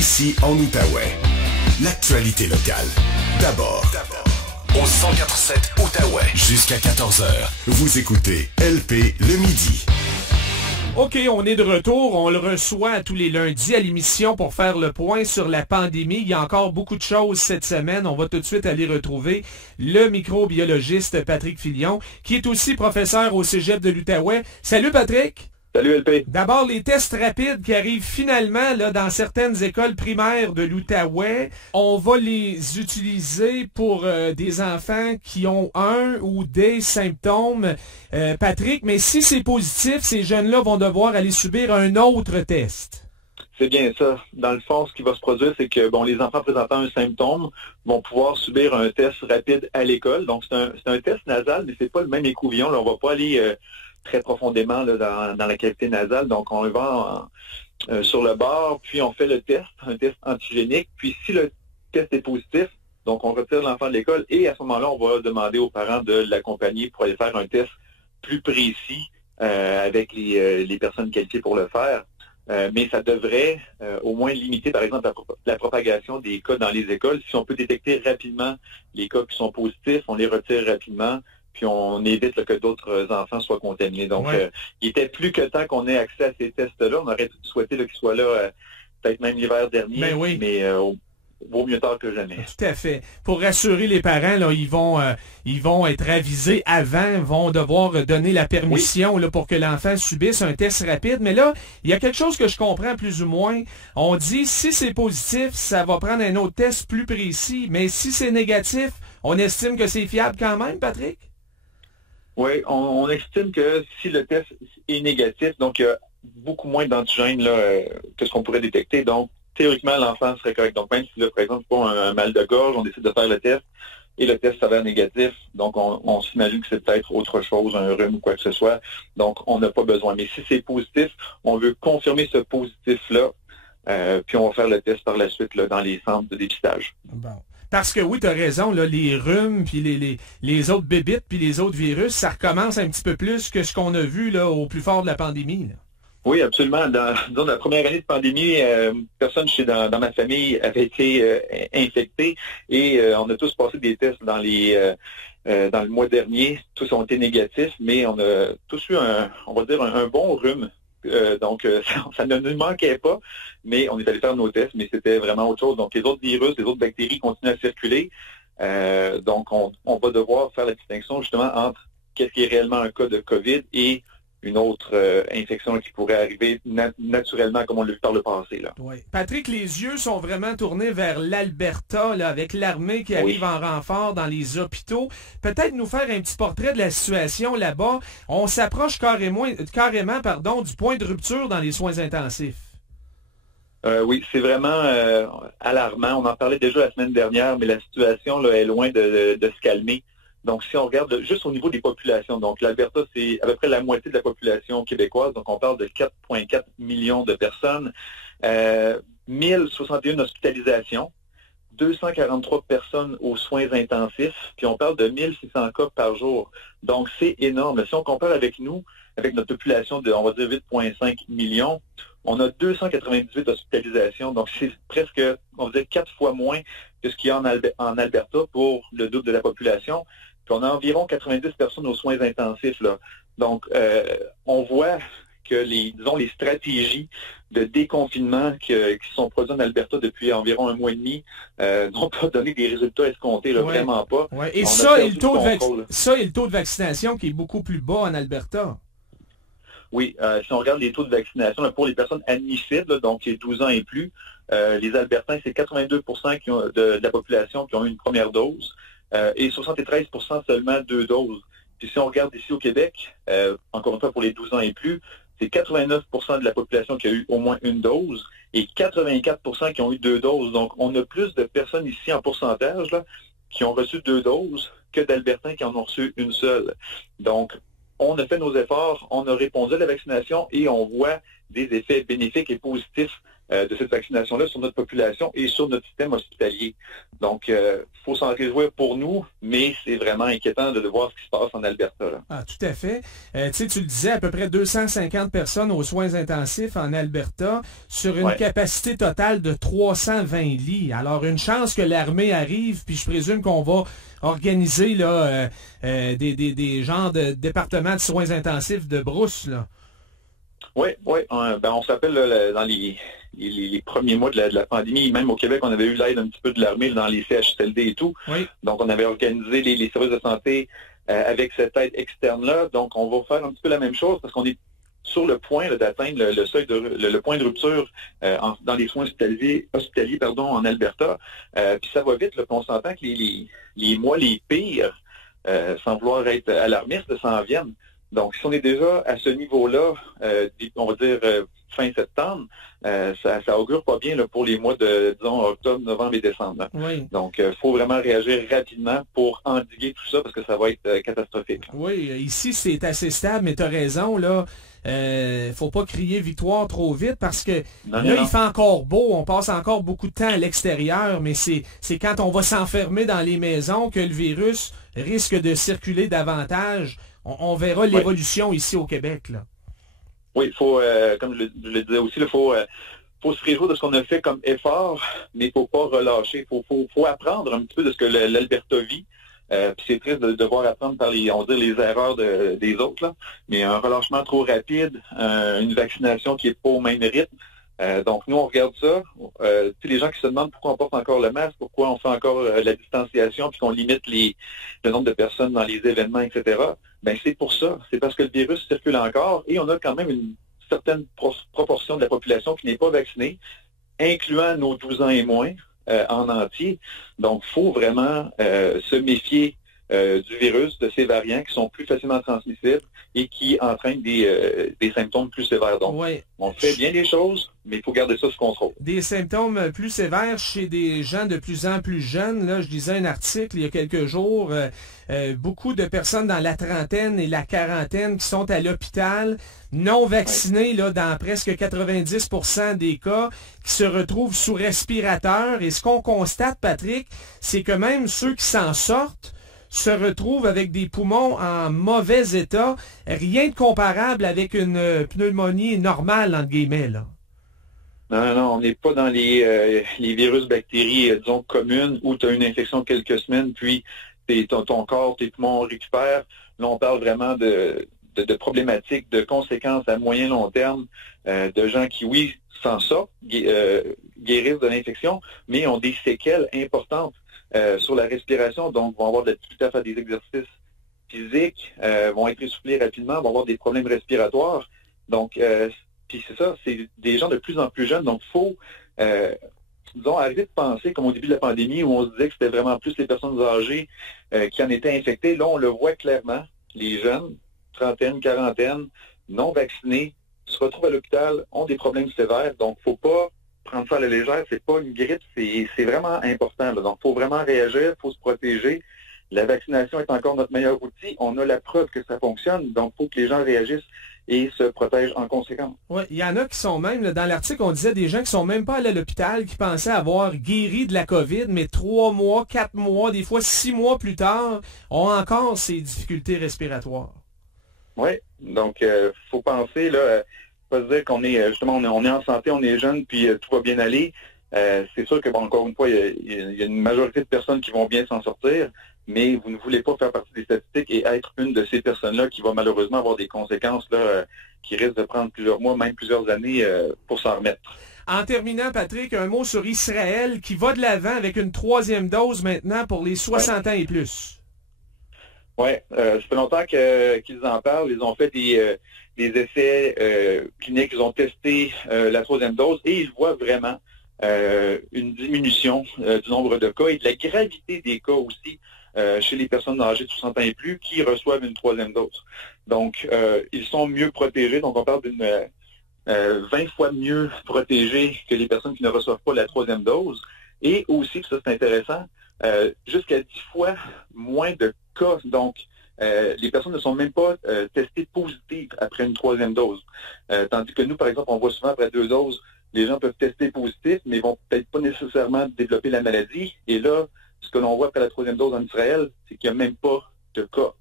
ici en Outaouais. L'actualité locale. D'abord. Au 104.7 Outaouais. Jusqu'à 14h. Vous écoutez LP le midi. OK, on est de retour. On le reçoit tous les lundis à l'émission pour faire le point sur la pandémie. Il y a encore beaucoup de choses cette semaine. On va tout de suite aller retrouver le microbiologiste Patrick Filion, qui est aussi professeur au Cégep de l'Outaouais. Salut Patrick! Salut LP. D'abord, les tests rapides qui arrivent finalement là, dans certaines écoles primaires de l'Outaouais. On va les utiliser pour des enfants qui ont un ou des symptômes, Patrick. Mais si c'est positif, ces jeunes-là vont devoir aller subir un autre test. C'est bien ça. Dans le fond, ce qui va se produire, c'est que les enfants présentant un symptôme vont pouvoir subir un test rapide à l'école. Donc, c'est un test nasal, mais c'est pas le même écouvillon. Là, on va pas aller très profondément là, dans la cavité nasale. Donc, on le va sur le bord, puis on fait le test, un test antigénique. Puis, si le test est positif, donc on retire l'enfant de l'école et à ce moment-là, on va demander aux parents de l'accompagner pour aller faire un test plus précis avec les personnes qualifiées pour le faire. Mais ça devrait au moins limiter, par exemple, la propagation des cas dans les écoles. Si on peut détecter rapidement les cas qui sont positifs, on les retire rapidement, puis on évite là, que d'autres enfants soient contaminés. Donc, il était plus que temps qu'on ait accès à ces tests-là. On aurait souhaité qu'ils soient là peut-être même l'hiver dernier, mais vaut mieux tard que jamais. Tout à fait. Pour rassurer les parents, là, ils vont être avisés avant, vont devoir donner la permission là, pour que l'enfant subisse un test rapide. Mais là, il y a quelque chose que je comprends plus ou moins. On dit, si c'est positif, ça va prendre un autre test plus précis. Mais si c'est négatif, on estime que c'est fiable quand même, Patrick? Oui, on estime que si le test est négatif, donc il y a beaucoup moins d'antigènes là, que ce qu'on pourrait détecter. Donc, théoriquement, l'enfant serait correct. Donc, même si, là, par exemple, pas un mal de gorge, on décide de faire le test et le test s'avère négatif, donc on s'imagine que c'est peut-être autre chose, un rhume ou quoi que ce soit. Donc, on n'a pas besoin. Mais si c'est positif, on veut confirmer ce positif-là, puis on va faire le test par la suite là, dans les centres de dépistage. Bon. Parce que oui, tu as raison, là, les rhumes, puis les autres bébites, puis les autres virus, ça recommence un petit peu plus que ce qu'on a vu là, au plus fort de la pandémie. Là. Oui, absolument. Dans la première année de pandémie, personne dans ma famille avait été infecté et on a tous passé des tests dans le mois dernier. Tous ont été négatifs, mais on a tous eu un bon rhume. Donc, ça ne nous manquait pas, mais on est allé faire nos tests, mais c'était vraiment autre chose. Donc, les autres virus, les autres bactéries continuent à circuler. Donc, on va devoir faire la distinction justement entre qu'est-ce qui est réellement un cas de COVID et une autre infection qui pourrait arriver naturellement comme on l'a vu par le passé. Là. Oui. Patrick, les yeux sont vraiment tournés vers l'Alberta, là, avec l'armée qui arrive en renfort dans les hôpitaux. Peut-être nous faire un petit portrait de la situation là-bas. On s'approche carrément du point de rupture dans les soins intensifs. Oui, c'est vraiment alarmant. On en parlait déjà la semaine dernière, mais la situation là, est loin de se calmer. Donc, si on regarde juste au niveau des populations, donc l'Alberta, c'est à peu près la moitié de la population québécoise, donc on parle de 4,4 millions de personnes, 1061 hospitalisations, 243 personnes aux soins intensifs, puis on parle de 1600 cas par jour. Donc, c'est énorme. Si on compare avec nous, avec notre population de, on va dire, 8,5 millions, on a 298 hospitalisations, donc c'est presque, on va dire, 4 fois moins que ce qu'il y a en Alberta pour le double de la population. Puis on a environ 90 personnes aux soins intensifs, là. Donc, on voit que les stratégies de déconfinement qui sont produites en Alberta depuis environ un mois et demi n'ont pas donné des résultats escomptés, là, vraiment pas. Ouais. Et ça et le taux de vaccination qui est beaucoup plus bas en Alberta. Oui, si on regarde les taux de vaccination là, pour les personnes admissibles, là, donc les 12 ans et plus, les Albertains, c'est 82 de la population qui ont eu une première dose et 73 seulement 2 doses. Puis si on regarde ici au Québec, encore une fois pour les 12 ans et plus, c'est 89 de la population qui a eu au moins une dose et 84 qui ont eu 2 doses. Donc, on a plus de personnes ici en pourcentage là, qui ont reçu 2 doses que d'Albertains qui en ont reçu une seule. Donc, on a fait nos efforts, on a répondu à la vaccination et on voit des effets bénéfiques et positifs de cette vaccination-là sur notre population et sur notre système hospitalier. Donc, il faut s'en réjouir pour nous, mais c'est vraiment inquiétant de voir ce qui se passe en Alberta. Là. Ah, tout à fait. Tu le disais, à peu près 250 personnes aux soins intensifs en Alberta sur une capacité totale de 320 lits. Alors, une chance que l'armée arrive, puis je présume qu'on va organiser là, des genres de départements de soins intensifs de brousse, là. Oui. On s'appelle dans les premiers mois de la pandémie, même au Québec, on avait eu l'aide un petit peu de l'armée dans les CHSLD et tout. Oui. Donc, on avait organisé les services de santé avec cette aide externe-là. Donc, on va faire un petit peu la même chose parce qu'on est sur le point d'atteindre le seuil le point de rupture dans les soins hospitaliers en Alberta. Puis ça va vite, là, puis on s'entend que les mois les pires, sans vouloir être alarmiste, s'en viennent. Donc, si on est déjà à ce niveau-là, on va dire fin septembre, ça augure pas bien là, pour les mois de, disons, octobre, novembre et décembre. Oui. Donc, il faut vraiment réagir rapidement pour endiguer tout ça parce que ça va être catastrophique. Oui, ici, c'est assez stable, mais tu as raison, là. Faut pas crier victoire trop vite parce que il fait encore beau, on passe encore beaucoup de temps à l'extérieur, mais c'est quand on va s'enfermer dans les maisons que le virus risque de circuler davantage. On verra l'évolution ici au Québec, là. Oui, il faut, comme je le disais aussi, il faut se réjouir de ce qu'on a fait comme effort, mais il ne faut pas relâcher. Il faut apprendre un petit peu de ce que l'Alberta vit. Puis c'est triste de devoir apprendre par les erreurs des autres, là. Mais un relâchement trop rapide, une vaccination qui n'est pas au même rythme. Donc, nous, on regarde ça. Tous les gens qui se demandent pourquoi on porte encore le masque, pourquoi on fait encore la distanciation, puis qu'on limite le nombre de personnes dans les événements, etc., ben c'est pour ça. C'est parce que le virus circule encore et on a quand même une certaine proportion de la population qui n'est pas vaccinée, incluant nos 12 ans et moins en entier. Donc, il faut vraiment se méfier du virus, de ces variants qui sont plus facilement transmissibles et qui entraînent des symptômes plus sévères. Donc, on fait bien des choses, mais il faut garder ça sous contrôle. Des symptômes plus sévères chez des gens de plus en plus jeunes. Là, je lisais un article il y a quelques jours, beaucoup de personnes dans la trentaine et la quarantaine qui sont à l'hôpital, non vaccinées, là, dans presque 90% des cas, qui se retrouvent sous respirateur. Et ce qu'on constate, Patrick, c'est que même ceux qui s'en sortent se retrouvent avec des poumons en mauvais état. Rien de comparable avec une pneumonie normale, entre guillemets, là. Non, on n'est pas dans les virus, bactéries, disons, communes, où tu as une infection quelques semaines, puis ton corps, tes poumons récupèrent. Là, on parle vraiment de problématiques, de conséquences à moyen long terme, de gens qui, oui, s'en sortent, guérissent de l'infection, mais ont des séquelles importantes sur la respiration, donc vont avoir de la difficulté à faire des exercices physiques, vont être essoufflés rapidement, vont avoir des problèmes respiratoires. Donc, puis c'est ça, c'est des gens de plus en plus jeunes, donc il faut, disons, arrêter de penser, comme au début de la pandémie, où on se disait que c'était vraiment plus les personnes âgées qui en étaient infectées. Là, on le voit clairement, les jeunes, trentaine, quarantaine, non vaccinés, se retrouvent à l'hôpital, ont des problèmes sévères, donc il ne faut pas prendre ça à la légère, c'est pas une grippe, c'est vraiment important, là. Donc, il faut vraiment réagir, il faut se protéger. La vaccination est encore notre meilleur outil. On a la preuve que ça fonctionne, donc il faut que les gens réagissent et se protègent en conséquence. Oui, il y en a qui sont même, là, dans l'article, on disait des gens qui sont même pas allés à l'hôpital, qui pensaient avoir guéri de la COVID, mais 3 mois, 4 mois, des fois 6 mois plus tard, ont encore ces difficultés respiratoires. Oui, donc faut penser, là, pas se dire qu'on est, justement, on est en santé, on est jeune, puis tout va bien aller. C'est sûr que, bon, encore une fois, il y a une majorité de personnes qui vont bien s'en sortir, mais vous ne voulez pas faire partie des statistiques et être une de ces personnes-là qui va malheureusement avoir des conséquences là, qui risquent de prendre plusieurs mois, même plusieurs années pour s'en remettre. En terminant, Patrick, un mot sur Israël qui va de l'avant avec une 3e dose maintenant pour les 60 ans et plus. Oui, ça fait longtemps qu'ils en parlent. Ils ont fait des essais cliniques, ils ont testé la 3e dose et ils voient vraiment une diminution du nombre de cas et de la gravité des cas aussi chez les personnes âgées de 60 ans et plus qui reçoivent une 3e dose. Donc, ils sont mieux protégés. Donc, on parle d'une 20 fois mieux protégés que les personnes qui ne reçoivent pas la 3e dose. Et aussi, ça c'est intéressant, jusqu'à 10 fois moins de cas. Donc, les personnes ne sont même pas testées positives après une 3e dose. Tandis que nous, par exemple, on voit souvent après 2 doses les gens peuvent tester positif, mais vont peut-être pas nécessairement développer la maladie. Et là, ce que l'on voit après la 3e dose en Israël, c'est qu'il n'y a même pas de cas.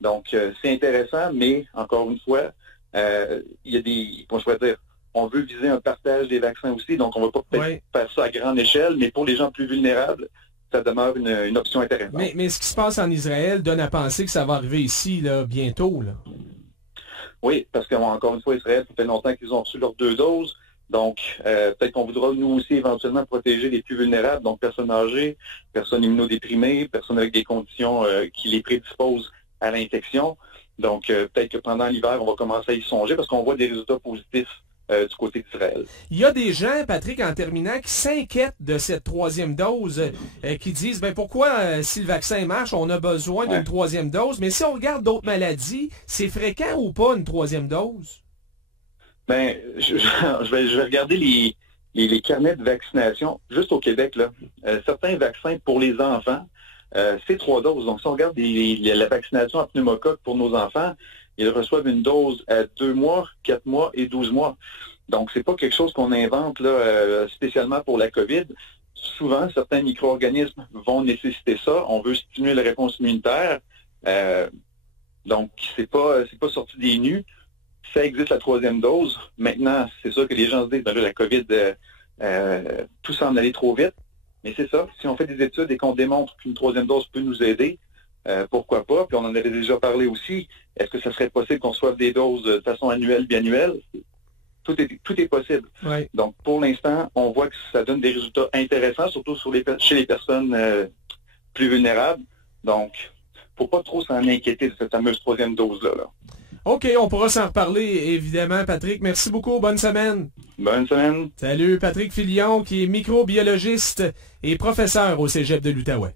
Donc, c'est intéressant, mais encore une fois, il y a des, comment je pourrais dire, on veut viser un partage des vaccins aussi, donc on ne va pas peut-être faire ça à grande échelle, mais pour les gens plus vulnérables, ça demeure une option intéressante. Mais ce qui se passe en Israël donne à penser que ça va arriver ici là, bientôt. Là. Oui, parce qu'encore une fois, Israël, ça fait longtemps qu'ils ont reçu leurs 2 doses. Donc, peut-être qu'on voudra, nous aussi, éventuellement protéger les plus vulnérables, donc personnes âgées, personnes immunodéprimées, personnes avec des conditions qui les prédisposent à l'infection. Donc, peut-être que pendant l'hiver, on va commencer à y songer parce qu'on voit des résultats positifs du côté d'Israël. Il y a des gens, Patrick, en terminant, qui s'inquiètent de cette 3e dose, qui disent, pourquoi, si le vaccin marche, on a besoin d'une 3e dose, mais si on regarde d'autres maladies, c'est fréquent ou pas une 3e dose? Je vais regarder les carnets de vaccination juste au Québec. Là. Certains vaccins pour les enfants, c'est 3 doses. Donc, si on regarde la vaccination à pneumocoque pour nos enfants, ils reçoivent une dose à 2 mois, 4 mois et 12 mois. Donc, c'est pas quelque chose qu'on invente là, spécialement pour la COVID. Souvent, certains micro-organismes vont nécessiter ça. On veut stimuler la réponse immunitaire. Donc, c'est pas sorti des nues. Ça existe la 3e dose. Maintenant, c'est sûr que les gens se disent, la COVID, tout semble aller trop vite. Mais c'est ça. Si on fait des études et qu'on démontre qu'une 3e dose peut nous aider, pourquoi pas? Puis on en avait déjà parlé aussi. Est-ce que ça serait possible qu'on reçoive des doses de façon annuelle, biannuelle? Tout est possible. Oui. Donc, pour l'instant, on voit que ça donne des résultats intéressants, surtout chez les personnes plus vulnérables. Donc, faut pas trop s'en inquiéter de cette fameuse 3e dose-là. Là. OK, on pourra s'en reparler, évidemment, Patrick. Merci beaucoup. Bonne semaine. Bonne semaine. Salut, Patrick Filion, qui est microbiologiste et professeur au Cégep de l'Outaouais.